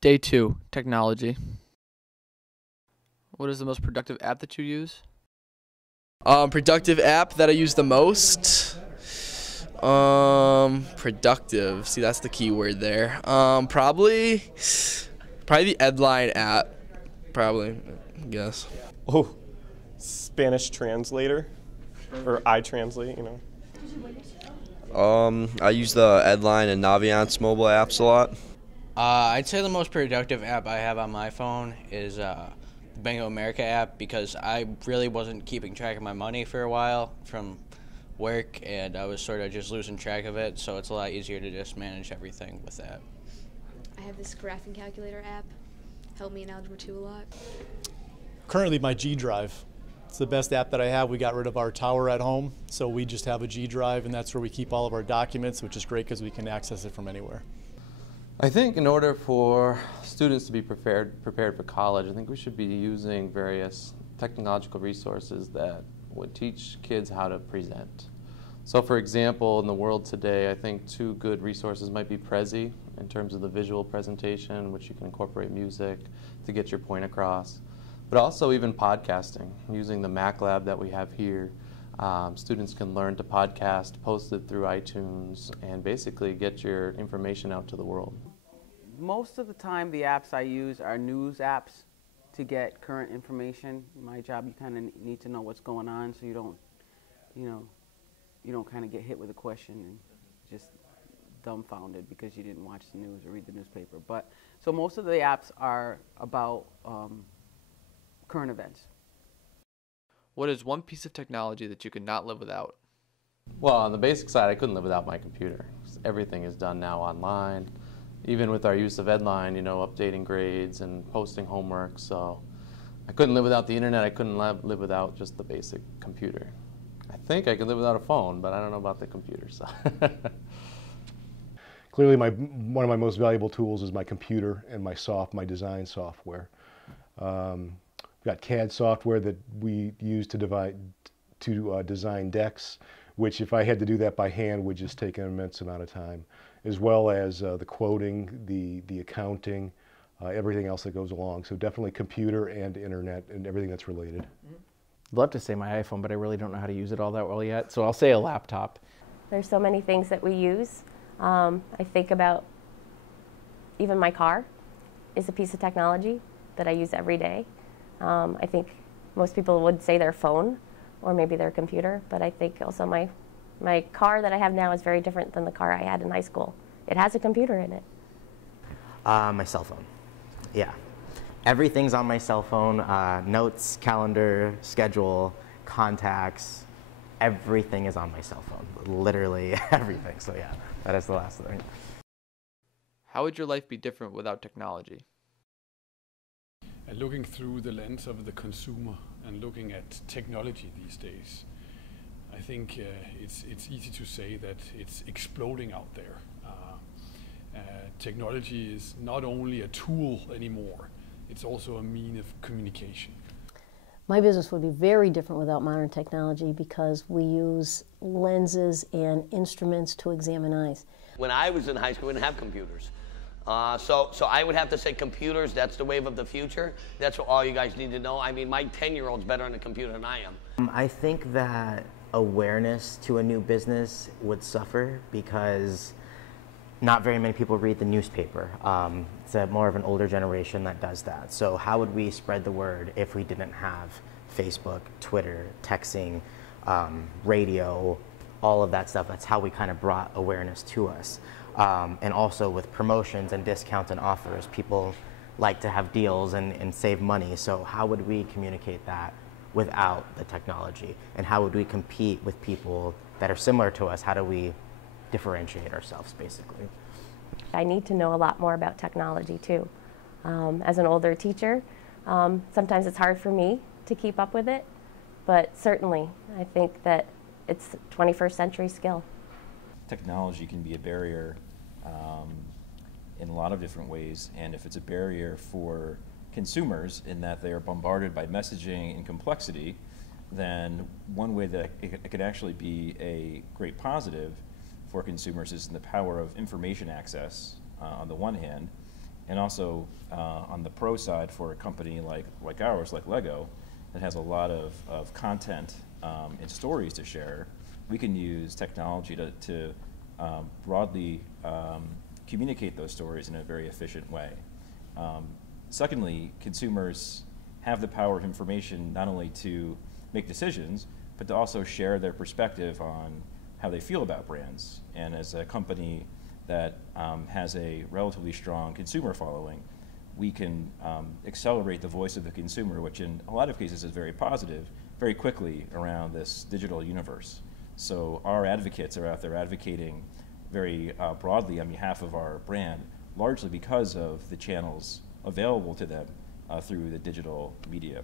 Day 2, technology. What is the most productive app that you use? Productive app that I use the most. Productive. See, that's the key word there. Probably the Edline app. Probably, I guess. Oh, Spanish translator, or iTranslate, you know. I use the Edline and Naviance mobile apps a lot. I'd say the most productive app I have on my phone is the Bank of America app, because I really wasn't keeping track of my money for a while from work, and I was sort of just losing track of it, so it's a lot easier to just manage everything with that. I have this graphing calculator app. Helped me in Algebra 2 a lot. Currently my G Drive. It's the best app that I have. We got rid of our tower at home, so we just have a G Drive, and that's where we keep all of our documents, which is great because we can access it from anywhere. I think in order for students to be prepared for college, I think we should be using various technological resources that would teach kids how to present. So for example, in the world today, I think two good resources might be Prezi in terms of the visual presentation, which you can incorporate music to get your point across, but also even podcasting, using the Mac Lab that we have here. Students can learn to podcast, post it through iTunes, and basically get your information out to the world. Most of the time, the apps I use are news apps to get current information. In my job, you kind of need to know what's going on, so you don't kind of get hit with a question and just dumbfounded because you didn't watch the news or read the newspaper. But so most of the apps are about current events. What is one piece of technology that you could not live without? Well, on the basic side, I couldn't live without my computer. Everything is done now online. Even with our use of Edline, updating grades and posting homework. So I couldn't live without the internet. I couldn't live without just the basic computer. I think I could live without a phone, but I don't know about the computer. So. Clearly, one of my most valuable tools is my computer and my design software. We've got CAD software that we use to design decks, which if I had to do that by hand would just take an immense amount of time, as well as the quoting, the accounting, everything else that goes along. So definitely computer and internet and everything that's related. I'd love to say my iPhone, but I really don't know how to use it all that well yet, so I'll say a laptop. There's so many things that we use. I think about even my car is a piece of technology that I use every day. I think most people would say their phone or maybe their computer, but I think also my car that I have now is very different than the car I had in high school. It has a computer in it. My cell phone, yeah. Everything's on my cell phone, notes, calendar, schedule, contacts, everything is on my cell phone, literally everything. So yeah, that is the last thing. How would your life be different without technology? Looking through the lens of the consumer and looking at technology these days, I think it's easy to say that it's exploding out there. Technology is not only a tool anymore, it's also a means of communication. My business would be very different without modern technology because we use lenses and instruments to examine eyes. When I was in high school, we didn't have computers. So I would have to say computers, that's the wave of the future. That's what all you guys need to know. I mean, my 10-year-old's better on a computer than I am. I think that awareness to a new business would suffer because not very many people read the newspaper. It's more of an older generation that does that. So how would we spread the word if we didn't have Facebook, Twitter, texting, radio, all of that stuff? That's how we kind of brought awareness to us. And also with promotions and discounts and offers, people like to have deals and save money. So how would we communicate that without the technology? And how would we compete with people that are similar to us? How do we differentiate ourselves, basically? I need to know a lot more about technology too. As an older teacher, sometimes it's hard for me to keep up with it, but certainly I think that it's a 21st century skill. Technology can be a barrier in a lot of different ways, and if it's a barrier for consumers in that they are bombarded by messaging and complexity, then one way that it could actually be a great positive for consumers is in the power of information access on the one hand, And also on the pro side, for a company like ours, like Lego, that has a lot of content and stories to share, we can use technology to broadly communicate those stories in a very efficient way. Secondly, consumers have the power of information not only to make decisions, but to also share their perspective on how they feel about brands. And as a company that has a relatively strong consumer following, we can accelerate the voice of the consumer, which in a lot of cases is very positive, very quickly around this digital universe. So our advocates are out there advocating very broadly on behalf of our brand, largely because of the channels available to them through the digital media.